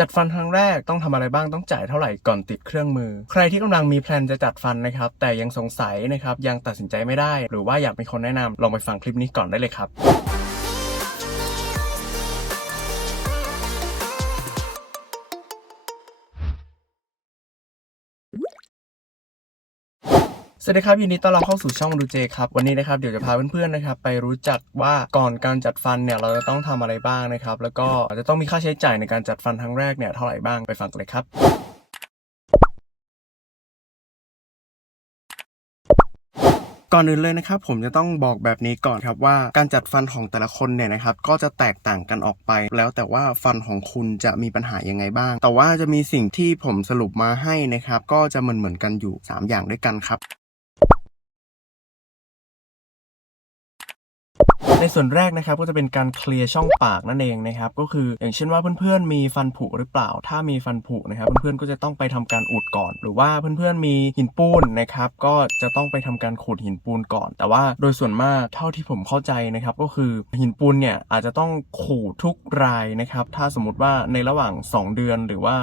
จัดฟันครั้งแรกต้องทำอะไรบ้างต้องจ่ายเท่าไหร่ก่อนติดเครื่องมือ ใครที่กำลังมีแพลนจะจัดฟันนะครับ แต่ยังสงสัยนะครับยังตัดสินใจไม่ได้ หรือว่าอยากมีคนแนะนำลองไปฟังคลิปนี้ก่อนได้เลยครับ สวัสดีครับยินดีต้อนรับเข้าสู่ช่องดูเจครับวันนี้นะครับเดี๋ยวจะพาเพื่อนๆนะครับไปรู้จักว่าก่อนการจัดฟันเนี่ยเราจะต้องทำอะไรบ้างนะครับแล้วก็จะต้องมีค่าใช้จ่ายในการจัดฟันครั้งแรกเนี่ยเท่าไหร่บ้างไปฟังกันเลยครับก่อนอื่นเลยนะครับผมจะต้องบอกแบบนี้ก่อนครับว่าการจัดฟันของแต่ละคนเนี่ยนะครับก็จะแตกต่างกันออกไป แล้วแต่ว่าฟันของคุณจะมีปัญหายังไงบ้าง แต่ว่าจะมีสิ่งที่ผมสรุปมาให้นะครับก็จะเหมือนเหมือนๆกันอยู่ 3 อย่างด้วยกันครับ ในส่วนแรกนะครับก็จะเป็นการเคลียร์ช่องปากนั่นเองนะครับก็คืออย่างเช่นว่าเพื่อนๆมีฟันผุหรือเปล่า ถ้ามีฟันผุนะครับเพื่อนๆก็จะต้องไปทำการอุดก่อน หรือว่าเพื่อนๆมีหินปูนนะครับก็จะต้องไปทำการขูดหินปูนก่อน แต่ว่าโดยส่วนมากเท่าที่ผมเข้าใจนะครับก็คือหินปูนเนี่ยอาจจะต้องขูดทุกรายนะครับถ้าสมมติว่าในระหว่าง 2 เดือนหรือว่า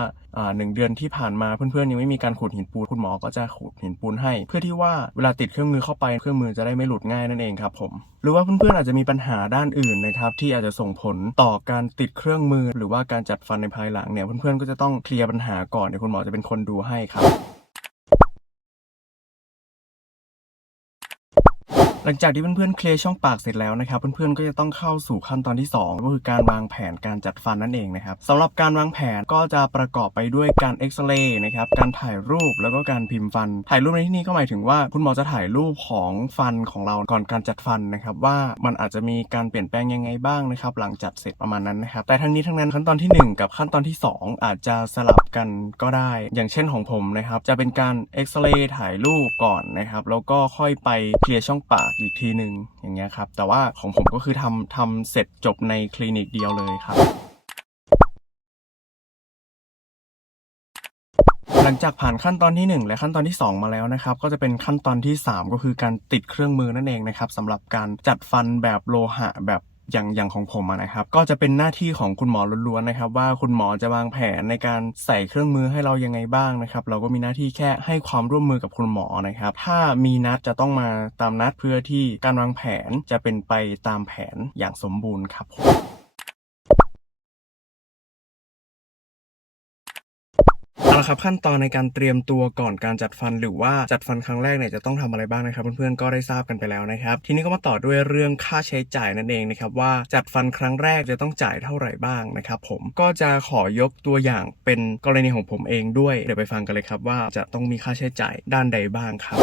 หนึ่งเดือนที่ผ่านมาเพื่อนๆยังไม่มีการขูดหินปูนคุณหมอก็จะขูดหินปูนให้ เพื่อที่ว่าเวลาติดเครื่องมือเข้าไปเครื่องมือจะได้ไม่หลุดง่ายนั่นเองครับผมหรือว่าเพื่อนๆอาจจะมีปัญหาด้านอื่นนะครับที่อาจจะส่งผลต่อการติดเครื่องมือ หรือว่าการจัดฟันในภายหลังเนี่ยเพื่อนๆก็จะต้องเคลียร์ปัญหาก่อนเดี๋ยวคุณหมอจะเป็นคนดูให้ครับ หลังจากที่เพื่อนๆเคลียร์ช่องปากเสร็จแล้วนะครับ เพื่อนๆก็จะต้องเข้าสู่ขั้นตอนที่ 2 ก็คือการวางแผนการจัดฟันนั่นเองนะครับสำหรับการวางแผนก็จะประกอบไปด้วยการเอ็กซเรย์นะครับการถ่ายรูปแล้วก็การพิมพ์ฟัน ถ่ายรูปในที่นี้ก็หมายถึงว่าคุณหมอจะถ่ายรูปของฟันของเราก่อนการจัดฟันนะครับว่ามันอาจจะมีการเปลี่ยนแปลงยังไงบ้างนะครับหลังจัดเสร็จประมาณนั้นนะครับแต่ทั้งนี้ทั้งนั้นขั้นตอนทีหนึ่1 กับขั้นตอนที่ 2 อาจจะสลับกันก็ได้ อย่างเช่นของผมนะครับจะเป็นการเอ็กซเรย์ถ่ายรูปก่อนนะครับแล้วก็ค่อยไปเคลียร์ช่องปากอีกทีหนึ่งอย่างเงี้ยครับ แต่ว่าของผมก็คือทำทำเสร็จจบในคลินิกเดียวเลยครับหลังจากผ่านขั้นตอนที่ 1 และขั้นตอนที่ 2 มาแล้วนะครับ ก็จะเป็นขั้นตอนที่ 3 ก็คือการติดเครื่องมือนั่นเองนะครับสำหรับการจัดฟันแบบโลหะแบบ อย่างอย่างของผมนะครับ ก็จะเป็นหน้าที่ของคุณหมอล้วนๆนะครับ ว่าคุณหมอจะวางแผนในการใส่เครื่องมือให้เรายังไงบ้างนะครับ เราก็มีหน้าที่แค่ให้ความร่วมมือกับคุณหมอนะครับ ถ้ามีนัดจะต้องมาตามนัดเพื่อที่การวางแผนจะเป็นไปตามแผนอย่างสมบูรณ์ครับผม เอาละครับขั้นตอนในการเตรียมตัวก่อนการจัดฟันหรือว่าจัดฟันครั้งแรกเนี่ยจะต้องทำอะไรบ้างนะครับเพื่อนๆก็ได้ทราบกันไปแล้วนะครับ ทีนี้ก็มาต่อด้วยเรื่องค่าใช้จ่ายนั่นเองนะครับว่าจัดฟันครั้งแรกจะต้องจ่ายเท่าไหร่บ้างนะครับผมก็จะขอยกตัวอย่างเป็นกรณีของผมเองด้วยเดี๋ยวไปฟังกันเลยครับว่าจะต้องมีค่าใช้จ่ายด้านใดบ้างครับ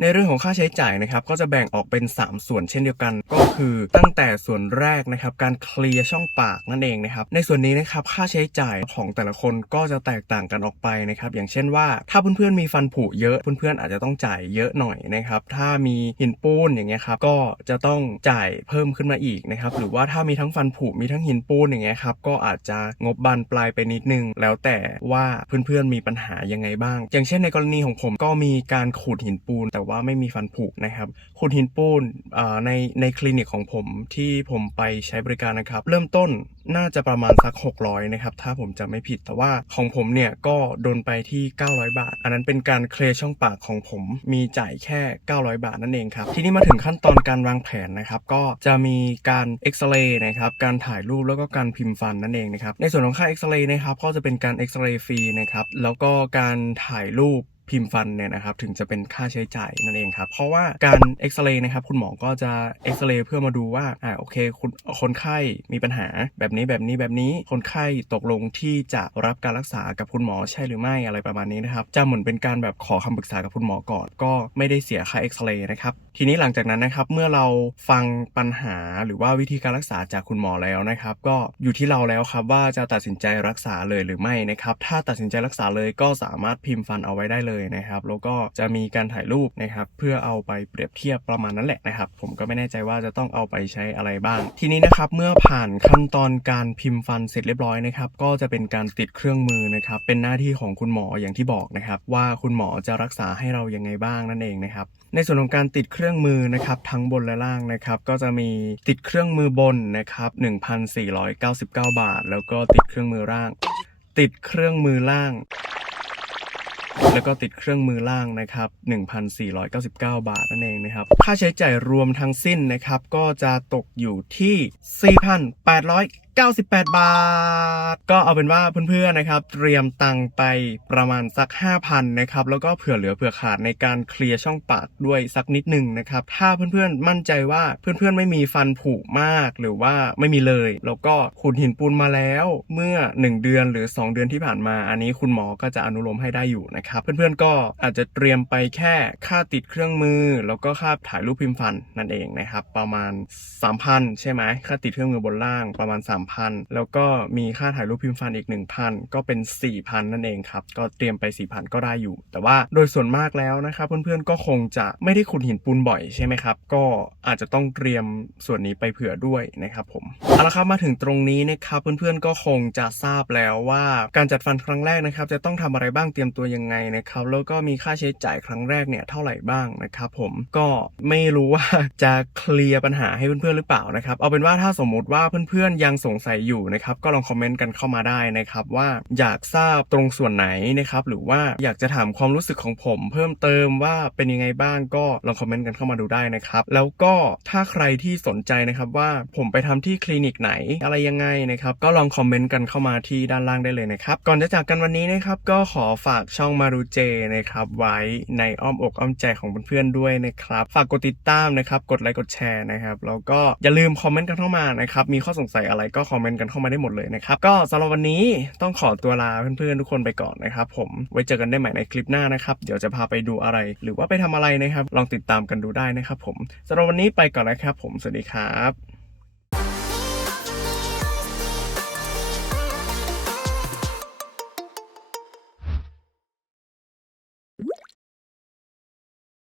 ในเรื่องของค่าใช้จ่ายนะครับก็จะแบ่งออกเป็น 3 ส่วนเช่นเดียวกัน ก็คือตั้งแต่ส่วนแรกนะครับการเคลียร์ช่องปากนั่นเองนะครับในส่วนนี้นะครับค่าใช้จ่ายของแต่ละคนก็จะแตกต่างกันออกไปนะครับอย่างเช่นว่าถ้าเพื่อนๆมีฟันผุเยอะเพื่อนๆอาจจะต้องจ่ายเยอะหน่อยนะครับถ้ามีหินปูนอย่างเงี้ยครับก็จะต้องจ่ายเพิ่มขึ้นมาอีกนะครับหรือว่าถ้ามีทั้งฟันผุมีทั้งหินปูนอย่างเงี้ยครับก็อาจจะงบบานปลายไปนิดนึง แล้วแต่ว่าเพื่อนๆมีปัญหายังไงบ้าง อย่างเช่นในกรณีของผมก็มีการขูดหินปูนแต่ว่าไม่มีฟันผุนะครับขูดหินปูนในในคลินิกของผมที่ผมไปใช้บริการนะครับ เริ่มต้นน่าจะประมาณสัก 600 นะครับ ถ้าผมจะไม่ผิดแต่ว่าของผมเนี่ยก็โดนไปที่ 900 บาท อันนั้นเป็นการเคลียร์ช่องปากของผมมีจ่ายแค่ 900 บาทนั่นเองครับ ทีนี้มาถึงขั้นตอนการวางแผนนะครับ ก็จะมีการเอ็กซเรย์นะครับ การถ่ายรูปแล้วก็การพิมพ์ฟันนั่นเองนะครับ ในส่วนของค่าเอ็กซเรย์นะครับก็จะเป็นการเอ็กซเรย์ฟรีนะครับ แล้วก็การถ่ายรูป พิมพ์ฟันเนี่ยนะครับถึงจะเป็นค่าใช้จ่ายนั่นเองครับ เพราะว่าการเอ็กซเรย์นะครับคุณหมอก็จะเอ็กซเรย์เพื่อมาดูว่าอ่าโอเคคุณคนไข้มีปัญหาแบบนี้แบบนี้แบบนี้คนไข้ตกลงที่จะรับการรักษากับคุณหมอใช่หรือไม่อะไรประมาณนี้นะครับจะเหมือนเป็นการแบบขอคำปรึกษากับคุณหมอก่อน ก็ไม่ได้เสียค่าเอ็กซเรย์นะครับทีนี้หลังจากนั้นนะครับเมื่อเราฟังปัญหาหรือว่าวิธีการรักษาจากคุณหมอแล้วนะครับ ก็อยู่ที่เราแล้วครับว่าจะตัดสินใจรักษาเลยหรือไม่นะครับถ้าตัดสินใจรักษาเลยก็สามารถพิมพ์ฟันเอาไว้ได้เลยนะครับแล้วก็จะมีการถ่ายรูปนะครับเพื่อเอาไปเปรียบเทียบประมาณนั้นแหละนะครับ ผมก็ไม่แน่ใจว่าจะต้องเอาไปใช้อะไรบ้าง ทีนี้นะครับเมื่อผ่านขั้นตอนการพิมพ์ฟันเสร็จเรียบร้อยนะครับก็จะเป็นการติดเครื่องมือนะครับเป็นหน้าที่ของคุณหมออย่างที่บอกนะครับ ว่าคุณหมอจะรักษาให้เรายังไงบ้างนั่นเองนะครับในส่วนของการติดเครื่องมือนะครับทั้งบนและล่างนะครับก็จะมีติดเครื่องมือบนนะครับ1,499 บาท แล้วก็ติดเครื่องมือล่าง ติดเครื่องมือล่าง แล้วก็ติดเครื่องมือล่างนะครับ 1,499 บาทนั่นเองนะครับ ค่าใช้จ่ายรวมทั้งสิ้นนะครับ ก็จะตกอยู่ที่98 บาท ก็เอาเป็นว่าเพื่อนๆนะครับ เตรียมตังไปประมาณสัก 5,000นะครับแล้วก็เผื่อเหลือเผื่อขาดในการเคลียร์ช่องปากด้วยสักนิดหนึ่งนะครับถ้าเพื่อนๆมั่นใจว่าเพื่อนๆไม่มีฟันผุมากหรือว่าไม่มีเลย แล้วก็ขุดหินปูนมาแล้วเมื่อ 1 เดือนหรือ 2 เดือนที่ผ่านมา อันนี้คุณหมอก็จะอนุโลมให้ได้อยู่นะครับเพื่อนๆก็อาจจะเตรียมไปแค่ค่าติดเครื่องมือ แล้วก็ค่าถ่ายรูปพิมพ์ฟันนั่นเองนะครับประมาณ 3,000 ใช่ไหมค่าติดเครื่องมือบนล่างประมาณ3,000 แล้วก็มีค่าถ่ายรูปพิมพ์ฟันอีก 1,000 ก็เป็น 4,000 นั่นเองครับ ก็เตรียมไป 4,000 ก็ได้อยู่ แต่ว่าโดยส่วนมากแล้วนะครับเพื่อนๆก็คงจะไม่ได้ขุดหินปูนบ่อยใช่ไหมครับ ก็อาจจะต้องเตรียมส่วนนี้ไปเผื่อด้วยนะครับผมเอาละครับมาถึงตรงนี้นะครับเพื่อนๆก็คงจะทราบแล้วว่าการจัดฟันครั้งแรกนะครับจะต้องทำอะไรบ้างเตรียมตัวยังไงนะครับแล้วก็มีค่าใช้จ่ายครั้งแรกเนี่ยเท่าไหร่บ้างนะครับผมก็ไม่รู้ว่าจะเคลียร์ปัญหาให้เพื่อนๆหรือเปล่านะครับเอาเป็นว่าถ้าสมมติว่าเพื่อนๆยังสงสัยอยู่นะครับ ก็ลองคอมเมนต์กันเข้ามาได้นะครับว่าอยากทราบตรงส่วนไหนนะครับหรือว่าอยากจะถามความรู้สึกของผม เพิ่มเติมว่าเป็นยังไงบ้างก็ลองคอมเมนต์กันเข้ามาดูได้นะครับแล้วก็ถ้าใครที่สนใจนะครับว่าผมไปทำที่คลินิกไหนอะไรยังไงนะครับก็ลองคอมเมนต์กันเข้ามาที่ด้านล่างได้เลยนะครับก่อนจะจากกันวันนี้นะครับก็ขอฝากช่องมารูเจนะครับไว้ในอ้อมอกอ้อมใจของเพื่อนๆด้วยนะครับฝากกดติดตามนะครับกดไลค์กดแชร์นะครับแล้วก็อย่าลืมคอมเมนต์กันเข้ามานะครับมีข้อสงสัยอะไรก็คอมเมนต์กันเข้ามาได้หมดเลยนะครับ ก็สำหรับวันนี้ต้องขอตัวลาเพื่อนๆทุกคนไปก่อนนะครับผมไว้เจอกันได้ใหม่ในคลิปหน้านะครับ เดี๋ยวจะพาไปดูอะไร หรือว่าไปทำอะไรนะครับ ลองติดตามกันดูได้นะครับผมสำหรับวันนี้ไปก่อนนะครับผมสวัสดีครับ